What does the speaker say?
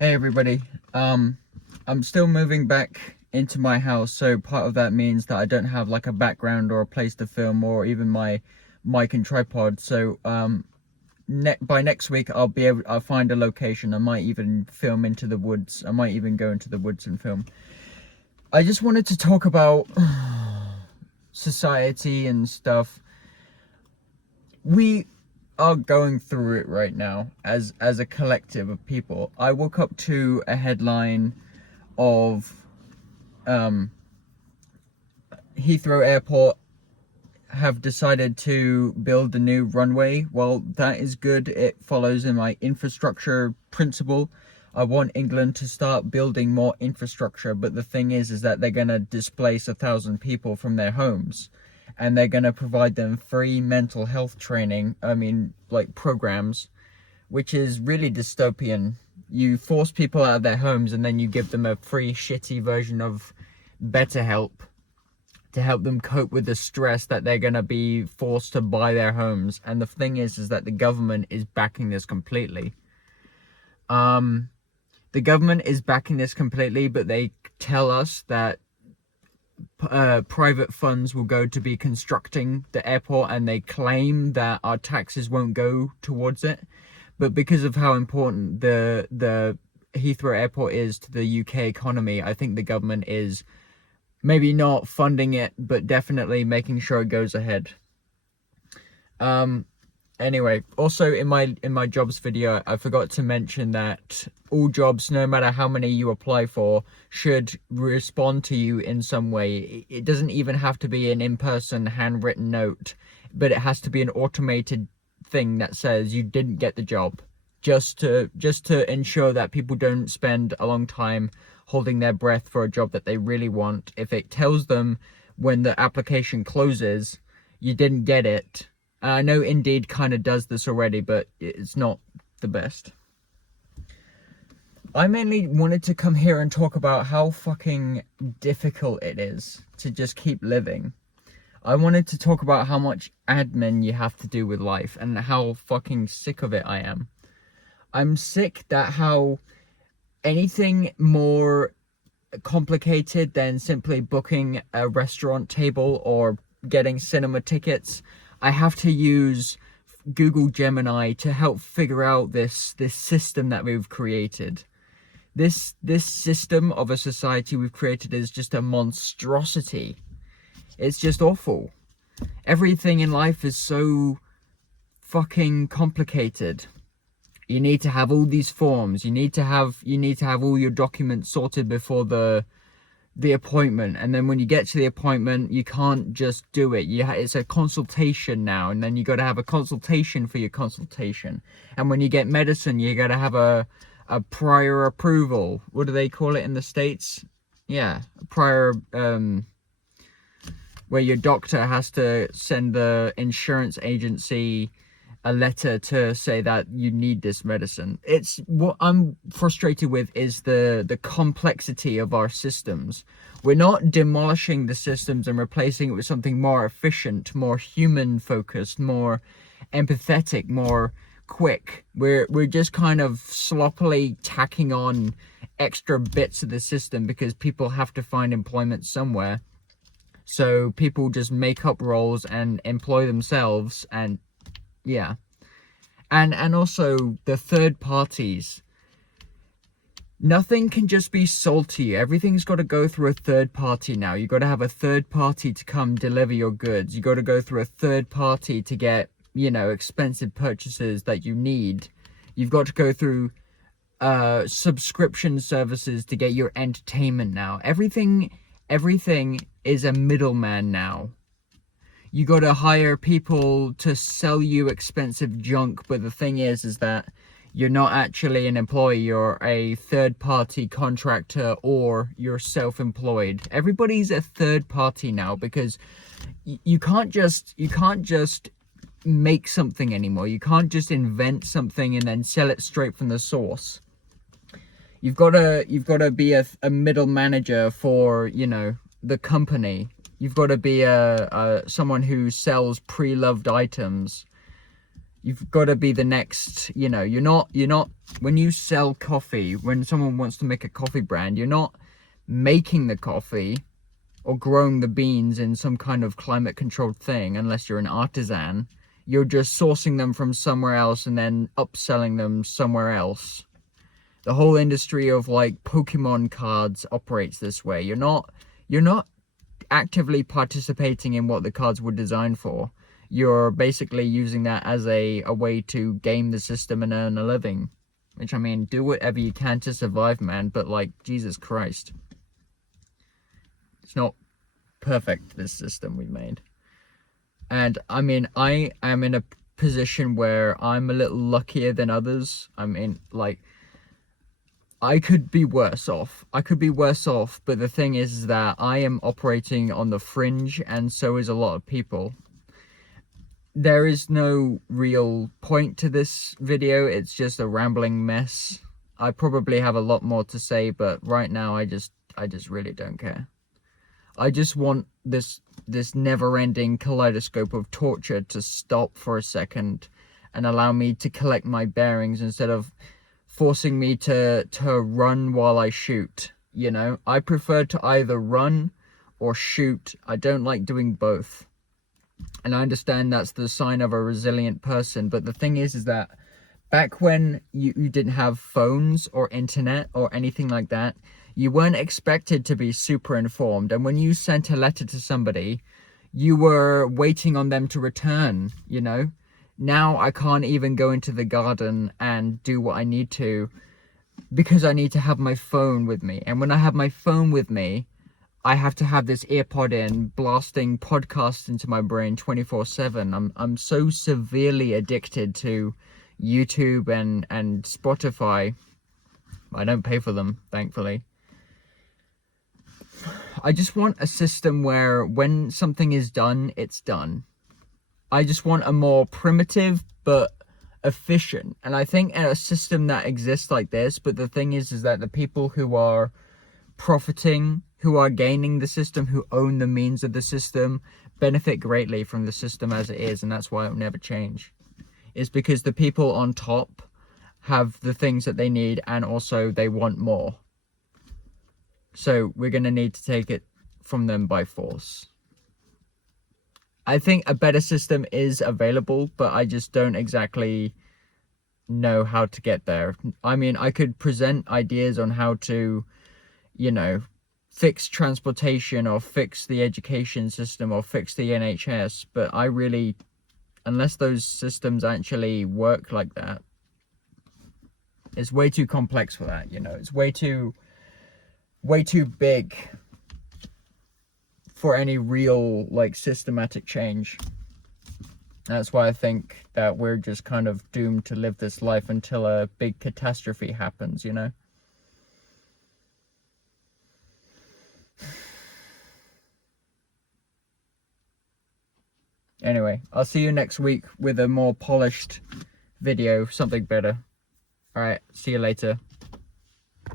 Hey everybody, I'm still moving back into my house, so part of that means that I don't have like a background or a place to film or even my mic and tripod. So by next week I'll find a location. I might even film into the woods. I might even go into the woods and film. I just wanted to talk about society and stuff. We are going through it right now as a collective of people. I woke up to a headline of Heathrow Airport have decided to build a new runway. Well, that is good. It follows in my infrastructure principle. I want England to start building more infrastructure, but the thing is that they're going to displace 1,000 people from their homes, and they're going to provide them free mental health training, like programs, which is really dystopian. You force people out of their homes and then you give them a free shitty version of BetterHelp to help them cope with the stress that they're going to be forced to buy their homes. And the thing is that the government is backing this completely. The government is backing this completely, but they tell us that private funds will go to be constructing the airport, and they claim that our taxes won't go towards it. But because of how important the Heathrow Airport is to the UK economy, I think the government is maybe not funding it, but definitely making sure it goes ahead. Anyway, also in my jobs video, I forgot to mention that all jobs, no matter how many you apply for, should respond to you in some way. It doesn't even have to be an in-person handwritten note, but it has to be an automated thing that says you didn't get the job, just to ensure that people don't spend a long time holding their breath for a job that they really want. If it tells them when the application closes you didn't get it. I know Indeed kind of does this already, but it's not the best. I mainly wanted to come here and talk about how fucking difficult it is to just keep living. I wanted to talk about how much admin you have to do with life and how fucking sick of it I am. I'm sick that how anything more complicated than simply booking a restaurant table or getting cinema tickets, I have to use Google Gemini to help figure out this system that we've created. This system of a society we've created is just a monstrosity. It's just awful. Everything in life is so fucking complicated. You need to have all these forms. You need to have all your documents sorted before the appointment, and then when you get to the appointment you can't just do it. It's a consultation now, and then you got to have a consultation for your consultation. And when you get medicine, you got to have a prior approval. What do they call it in the States? Yeah, prior where your doctor has to send the insurance agency a letter to say that you need this medicine. It's what I'm frustrated with is the complexity of our systems. We're not demolishing the systems and replacing it with something more efficient, more human focused, more empathetic, more quick. We're just kind of sloppily tacking on extra bits of the system because people have to find employment somewhere. So people just make up roles and employ themselves, and yeah. And also the third parties. Nothing can just be sold to you. Everything's got to go through a third party now. You got to have a third party to come deliver your goods. You got to go through a third party to get, expensive purchases that you need. You've got to go through subscription services to get your entertainment now. Everything is a middleman now. You got to hire people to sell you expensive junk, but the thing is that you're not actually an employee. You're a third-party contractor, or you're self-employed. Everybody's a third party now because you can't just make something anymore. You can't just invent something and then sell it straight from the source. You've got to be a middle manager for the company. You've got to be someone who sells pre-loved items. You've got to be the next, you know, you're not, when you sell coffee, when someone wants to make a coffee brand, you're not making the coffee or growing the beans in some kind of climate controlled thing, unless you're an artisan. You're just sourcing them from somewhere else and then upselling them somewhere else. The whole industry of like Pokemon cards operates this way. You're not actively participating in what the cards were designed for. You're basically using that as a way to game the system and earn a living. Which, I mean, do whatever you can to survive, man, but like, Jesus Christ. It's not perfect, this system we made. And I mean, I am in a position where I'm a little luckier than others. I mean, like, I could be worse off. But the thing is that I am operating on the fringe, and so is a lot of people. There is no real point to this video. It's just a rambling mess. I probably have a lot more to say, but right now I just really don't care. I just want this never-ending kaleidoscope of torture to stop for a second and allow me to collect my bearings instead of forcing me to run while I shoot, you know? I prefer to either run or shoot. I don't like doing both. And I understand that's the sign of a resilient person, but the thing is that back when you didn't have phones or internet or anything like that, you weren't expected to be super informed. And when you sent a letter to somebody, you were waiting on them to return, you know? Now I can't even go into the garden and do what I need to because I need to have my phone with me. And when I have my phone with me, I have to have this earpod in, blasting podcasts into my brain 24/7. I'm so severely addicted to YouTube and Spotify. I don't pay for them, thankfully. I just want a system where when something is done, it's done. I just want a more primitive but efficient. And I think a system that exists like this, but the thing is that the people who are profiting, who are gaining the system, who own the means of the system, benefit greatly from the system as it is, and that's why it will never change. It's because the people on top have the things that they need, and also they want more. So we're going to need to take it from them by force. I think a better system is available, but I just don't exactly know how to get there. I mean, I could present ideas on how to, you know, fix transportation or fix the education system or fix the NHS, but I really, unless those systems actually work like that, it's way too complex for that, you know. It's way too big for any real, like, systematic change. That's why I think that we're just kind of doomed to live this life until a big catastrophe happens, you know? Anyway, I'll see you next week with a more polished video, something better. Alright, see you later.